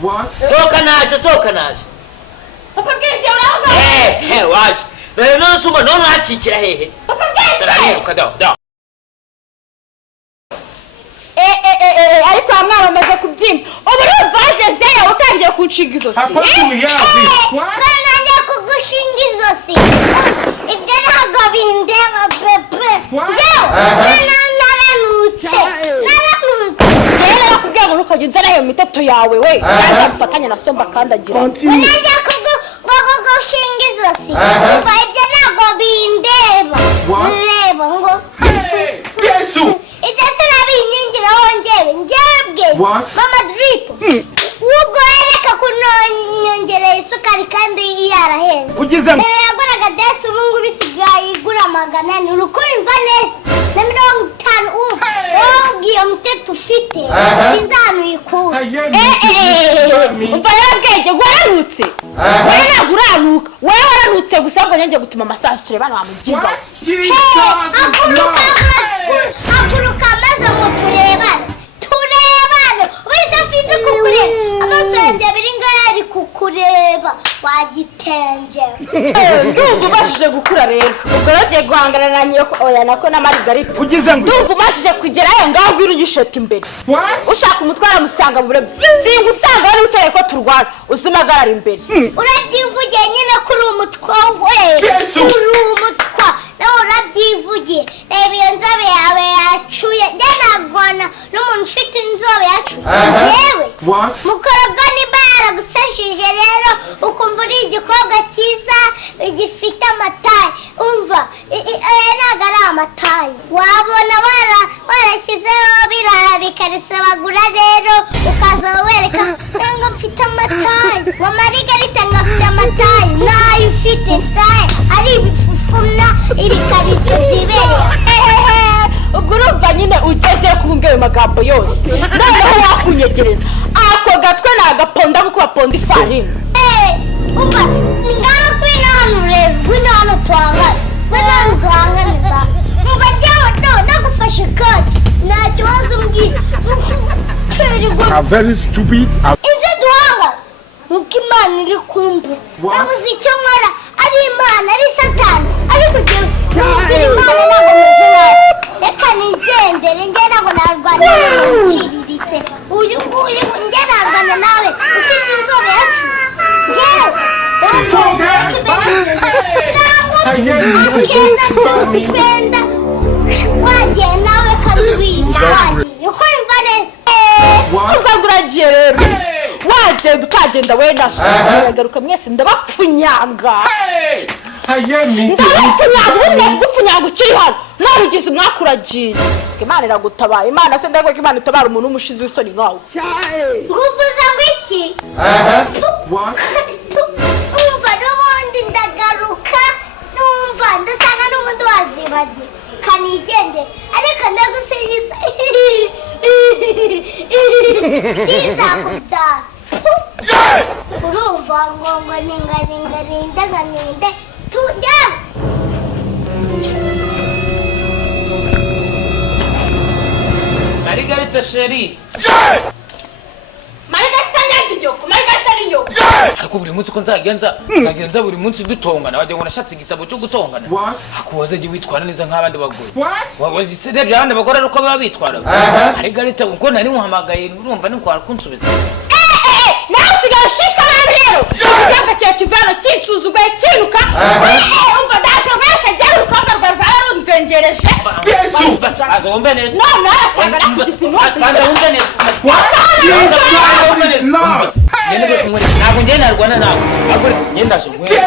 What? Soka naje. Papa Bwenge uraho? Waje. Rero suma none hacikira hehe? Papa Bwenge. Tarahiruka da. Ariko amwana amaze kubyimba. Ubu ruvagezeyo utangiye kunshinga izosi. Papa tuyazi. Bananya kugushinga izosi. Ibyo ntabwo bindeba bebe. Rero nakubwiye ngo ntukajya unzana iyo miteto yawe we. Cyangwa gufatanya na somba kandagira. Bananya kugushinga izosi. Ibyo ntabwo bindeba. Reba ngo. Yesu. Itase nabinyingira njyewe Mama Drip. Ubwo yereka kunonyongera isukari kandi yarahenze. Ugize mbere yagoraga desi ubungu bisigaye igura 400 urukuri mva neza na 50 ugiye muteto ufite sinzanu yikura umva yarabwenge waranutse wewe naguranuka wewe waranutse gusa ngo nyange gutuma amasasu turebana wamugiga aguruka maze mu turebane wese afite kukureba amaso yanjye abiri ngari kukureba wagitenje ndumva ubashije gukura rero ubwo nagiye guhangana na nyoko oya nako na Margarita ugize ngo ndumva ubashije kugerayo ngaho gwira ugisheta imbere ushaka umutwara musanga mu burebe singa usanga wari ucyaye ko turwana uzumagarara imbere urabyivugiye nyine kuri umutwa we kuri umutwa nawe urabyivugiye reba iyo nzobe yawe yacuye ndanagwana n'umuntu ufite inzobe yacuye yewe mukorobwa niba yaragusashije rero ukumva uri igikobwa cyiza gifite amatayi umva aya ntabwo ari amatayi wabona warashyizeho biriya bikariso bagura rero ukaza wereka cyangwa mfite amatayi wa Margarita ngo afite amatayi nayo ufite nsaye ari ibifufumna ibikariso byibereye ubwo urumva nyine ugeze kumva ayo magambo yose noneho wakunyegereza ako gatwe nagaponda kuko baponda ifarini umva ngaho kwino hano rero kwino hano tuhangane umva jyawe nagufashe kadi nta kibazo umbwira very stupid inze duhanga nuko imana iri kumbuza nabuze icyo nkora ari imana ari satani ariko jyewe numvira imana ntabwo meze nabi reka nigendere njye ntabwo narwana uciriritse uyu njye narwana nawe ufite inzobe yacu njyewe twenda wagiye nawe kabiri wagiye uko yumva neza ubwo uragiye rero wagenda utagenda we naso uragaruka mwese ndabapfunyanga ndabapfunyanga ukiri hano nawe ugize umwaka uragiye imana iragutabaye imana se ndego ko imana itabara umuntu w'umushizi w'isoni nkawe nguvuza ngo iki umva n'ubundi ndagaruka numva ndasanga n'ubundi wazibagiye kanigende ariko ndagusenyitse sinzakubyara urumva ngo ningarindaganinde tujya Margarita sheri Margarita nyandiyoko Margarita niyo ariko buri munsi ko nzagenza buri munsi dutongana wajya ngo nashatse igitabo cyo gutongana akubaze je witwara neza nk'abandi bagore wabaze isebye abandi bagore ariko baba bitwara Margarita uko nari muhamagaye urumva ni kwa kunsubiza nawe sigaye shishka nandi rero ikiganza cya kivano cyituzugwe kiruka umva dasho gweka jya urukombe rwa runzengereje aza wumve neza no arasanga nakugitimo banza wumve neza ntabwo njye narwana nawe aguretse njye ndaje ugenda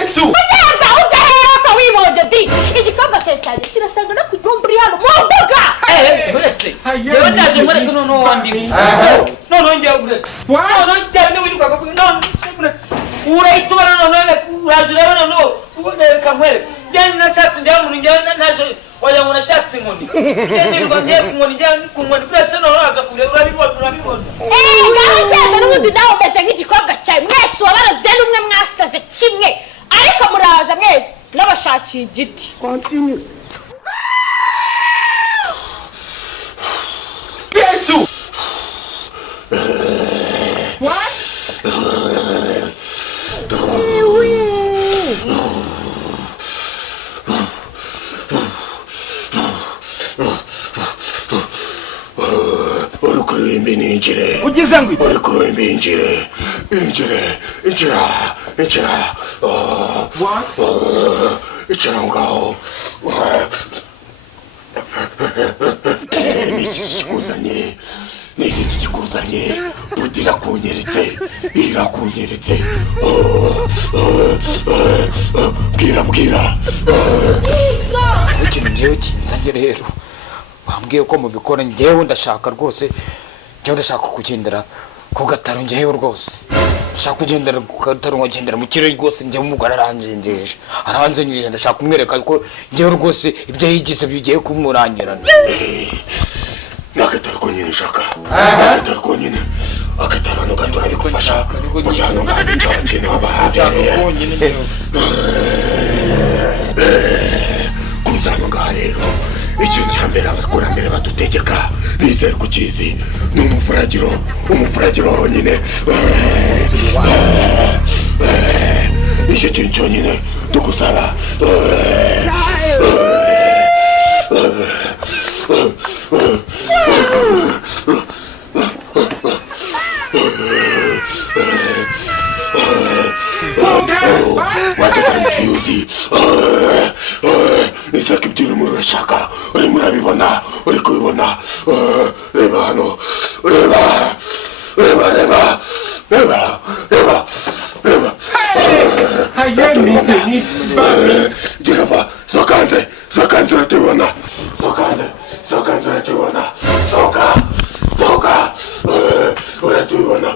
ujya hehe ko wibonye di igikombe cyane kirasanga no kujumbura hano mu mbuga uretse yewe ndaje mureke noneho wandi noneho njye uretse noneho cyane wiruka ko noneho urayituma noneho uraje rero noneho ugereka nkwereka njye nashatse njye umuntu njye naje wajya ngo nashatse inkoni njye njye kunkoni uretse noneho uraza kure urabibona ngaho cyane n'ubundi nawe umeze nk'igikombe cyawe mwese wabaraze n'umwe mwasaze kimwe ariko muraza mwese n'abashakiye igiti continue Yesu what Uzangwi. Uri kuruhimbi injira. What? Injira ngaho. Niki kikuzanye. Budira kunyeretse. Bwira. Ikintu ngewe kinzanye rero bambwiye ko mubikora ngewe ndashaka rwose ngewe ndashaka kugendera ku gataro ngewe rwose ndashaka kugendera ku gataro nkagendera mu kirere rwose ngewe umugore aranzengeje ndashaka kumwereka ko ngewe rwose ibyo yigize bigiye kumurangirana n'agataro konyine nshaka agataro konyine agataro no gato ariko fasha mutano ngandi cyane n'abahabereye kuzano ngarero ikintu cyambere abakurambere badutegeka bizera kukizi n'umufuragiro wonyine icyo kintu cyonyine dugusaba What confusing? Isaki btiri murashaka. Uri murabibona. Uri kubibona. Reba hano. Reba. Gerava. Sokanze uratubona. Sokanze uratubona. Soka. Uratubona.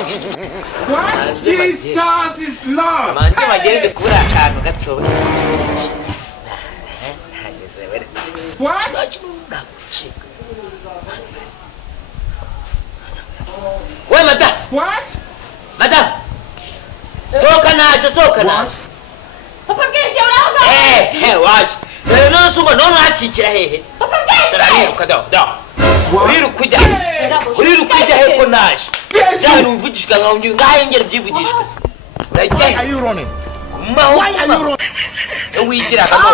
What? Jesus is Lord. manje bagende kubura akantu gato ntageze weretse What? we madam What? soka naje Papa Bwenge uraho? waje no sumo no nakikira hehe Papa Bwenge. turariruka da uriruka ujya he ko naje cyane umvugishwa ngaho ngera byivugishwa se Why are you running? Why are you running? Wigira kamo.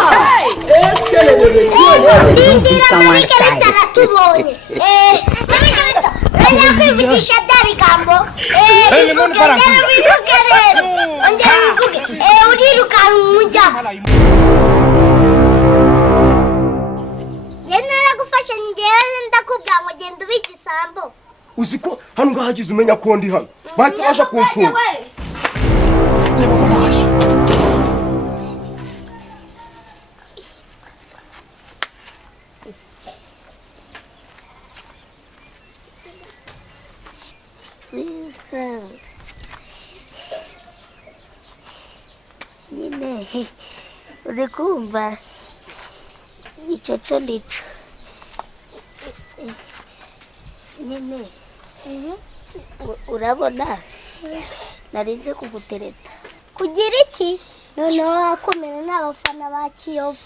Taratubonye. Reka kwivugisha dabigambo. Uriruka mujya. Yenara gufasha njyewe ndakubwira ngo genda ubigisambo. Uziko hano ngahagize umenya ko ndi hano. Batabasha kumfunga. Leba maraje. Nyine uri kumva icyo ndico nyine urabona narinje kugutereta kugira iki noneho wakomera n'abafana ba Kiyovu